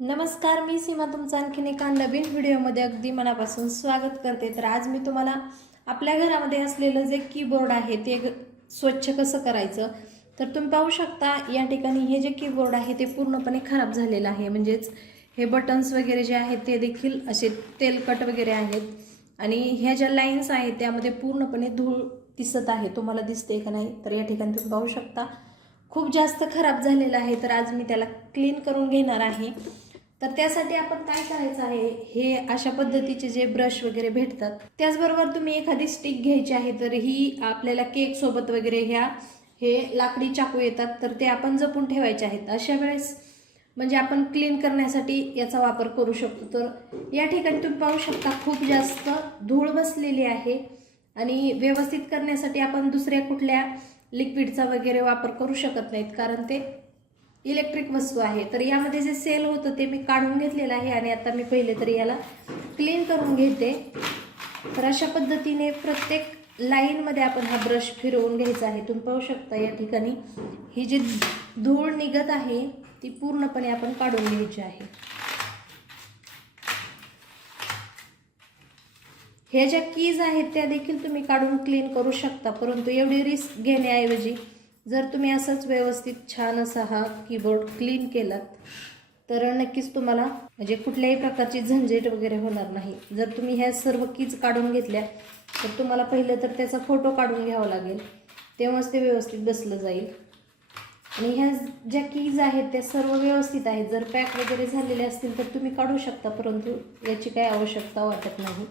नमस्कार मी सीमा तुमचं आणखीन एका नवीन व्हिडिओमध्ये अगदी मनापासून स्वागत करते. तर आज मी तुम्हाला आपल्या घरामध्ये असलेलं जे कीबोर्ड आहे ते स्वच्छ कसं करायचं तर तुम्ही पाहू शकता या ठिकाणी हे जे कीबोर्ड आहे ते पूर्णपणे खराब झालेलं आहे. म्हणजेच हे बटन्स वगैरे जे आहेत ते देखील असे तेलकट वगैरे आहेत. आणि ह्या ज्या लाईन्स आहेत त्यामध्ये पूर्णपणे धूळ दिसत आहे. तुम्हाला दिसते का नाही? तर या ठिकाणी तुम्ही पाहू शकता. खूप जास्त खराब झालेलं आहे. तर आज मी त्याला क्लीन करून घेणार आहे. तर त्यासाठी आपण काय करायचं आहे? हे अशा पद्धतीचे जे ब्रश वगैरे भेटतात त्याचबरोबर तुम्ही एखादी स्टिक घ्यायची आहे तर ही आपल्याला केक सोबत वगैरे ह्या हे लाकडी चाकू येतात तर ते आपण जपून ठेवायचे आहेत. अशा वेळेस म्हणजे आपण क्लीन करण्यासाठी याचा वापर करू शकतो. तर या ठिकाणी तुम्ही पाहू शकता खूप जास्त धूळ बसलेली आहे आणि व्यवस्थित करण्यासाठी आपण दुसऱ्या कुठल्या लिक्विडचा वगैरे वापर करू शकत नाहीत कारण ते इलेक्ट्रिक वस्तू आहे. तर यामध्ये जे सेल होतं ते मी काढून घेतलेलं आहे आणि आता मी पहिले तरी याला क्लीन करून घेते. तर अशा पद्धतीने प्रत्येक लाईनमध्ये आपण हा ब्रश फिरवून घ्यायचा आहे. तुम्ही पाहू शकता या ठिकाणी ही जी धूळ निघत आहे ती पूर्णपणे आपण काढून घ्यायची आहे. ह्या ज्या कीज आहेत त्या देखील तुम्ही काढून क्लीन करू शकता परंतु एवढी रिस्क घेण्याऐवजी जर तुम्ही असंच व्यवस्थित छान असा हा कीबोर्ड क्लीन केलात तर नक्कीच तुम्हाला म्हणजे कुठल्याही प्रकारची झंझट वगैरे होणार नाही. जर तुम्ही ह्या सर्व कीज काढून घेतल्या तर तुम्हाला पहिलं तर त्याचा फोटो काढून घ्यावा लागेल. तेव्हाच ते व्यवस्थित बसलं जाईल. आणि ह्या ज्या कीज आहेत त्या सर्व व्यवस्थित आहेत. जर पॅक वगैरे झालेले असतील तर तुम्ही काढू शकता परंतु याची काही आवश्यकता वाटत नाही.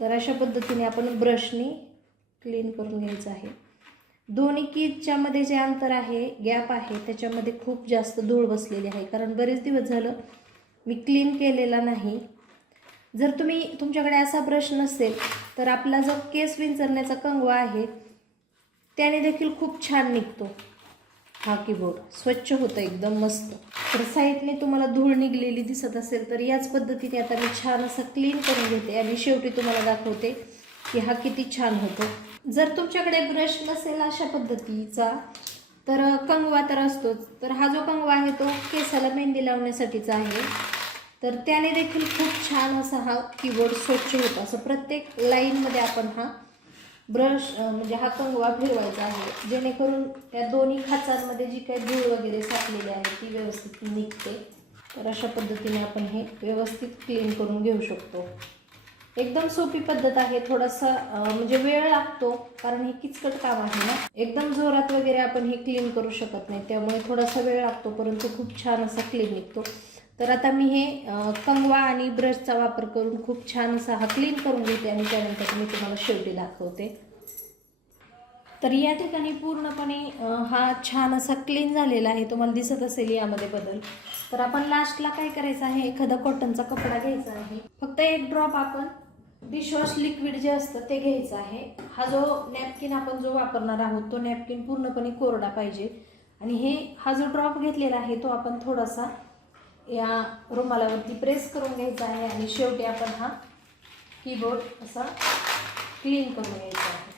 तर अशा पद्धतीने आपण ब्रशनी क्लीन करून घ्यायचं आहे. दोन्ही कीजच्या मध्ये जे अंतर आहे गॅप आहे त्याच्यामध्ये खूप जास्त धूळ बसलेली आहे. कारण बरेच दिवस झालं मी क्लीन केलेला नाही. जर तुम्ही तुमच्याकडे असा ब्रश नसेल तर आपला जो केस विंचरण्याचा कंगवा आहे त्याने देखील खूप छान निघतो. हा कीबोर्ड स्वच्छ होतं एकदम मस्त. तर साईडने तुम्हाला धूळ निघलेली दिसत असेल तर याच पद्धतीने आता मी छान असं क्लीन करून घेते. आणि शेवटी तुम्हाला दाखवते की हा किती छान होतो. जर तुमच्याकडे ब्रश नसेल अशा पद्धतीचा तर कंगवा तर असतोच. तर हा जो कंगवा आहे तो केसाला मेहंदी लावण्यासाठीचा आहे. तर त्याने देखील खूप छान असा हा कीबोर्ड स्वच्छ होतो. असं प्रत्येक लाईनमध्ये आपण हा ब्रश म्हणजे हा कंगवा फिरवायचा आहे. जेणेकरून त्या दोन्ही खाचांमध्ये जी काही धूळ वगैरे साठलेली आहे ती व्यवस्थित निघते. तर अशा पद्धतीने आपण हे व्यवस्थित क्लीन करून घेऊ शकतो. एकदम सोपी पद्धत आहे थोडासा म्हणजे वेळ लागतो कारण हे किचकट काम आहे ना. एकदम जोरात वगैरे आपण हे क्लीन करू शकत नाही त्यामुळे थोडासा वेळ लागतो परंतु खूप छान असा क्लीन निघतो. तर आता मी हे कंगवा आणि ब्रशचा वापर करून खूप छान असा हा क्लीन करून घेते आणि त्यानंतर मी तुम्हाला शेवटी दाखवते. तर या ठिकाणी पूर्णपणे हा छान असा क्लीन झालेला आहे तुम्हाला दिसत असेल यामध्ये बदल. तर आपण लास्टला काय करायचं आहे एखादा कॉटनचा कपडा घ्यायचा आहे. फक्त एक ड्रॉप आपण डिशवॉश लिक्विड जे असतं ते घ्यायचं आहे. हा जो नॅपकिन आपण जो वापरणार आहोत तो नॅपकिन पूर्णपणे कोरडा पाहिजे. आणि हे हा जो ड्रॉप घेतलेला आहे तो आपण थोडासा या रुमालावरती प्रेस करून घ्यायचा आहे. आणि शेवटी आपण हा कीबोर्ड असा क्लीन करून घ्यायचा आहे.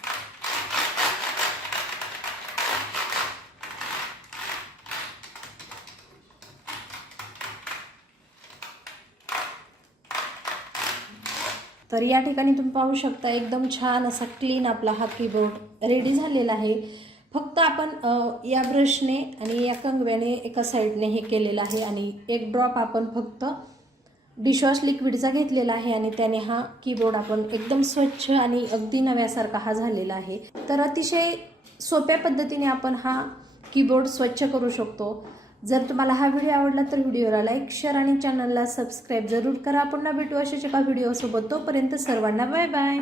तर या ठिकाणी तुम्ही पाहू शकता एकदम छान असा क्लीन आपला हा कीबोर्ड रेडी झालेला आहे. फक्त आपण या ब्रशने आणि या कंगव्याने एका साईडने हे केलेलं आहे आणि एक ड्रॉप आपण फक्त डिशवॉश लिक्विडचा घेतलेला आहे आणि त्याने हा कीबोर्ड आपण एकदम स्वच्छ आणि अगदी नव्यासारखा हा झालेला आहे. तर अतिशय सोप्या पद्धतीने आपण हा कीबोर्ड स्वच्छ करू शकतो. जर तुम्हाला हा व्हिडिओ आवडला तर व्हिडिओला लाईक शेअर आणि चॅनलला सबस्क्राईब जरूर करा. पुन्हा भेटू अशाच एका व्हिडिओसोबत. तोपर्यंत सर्वांना बाय बाय.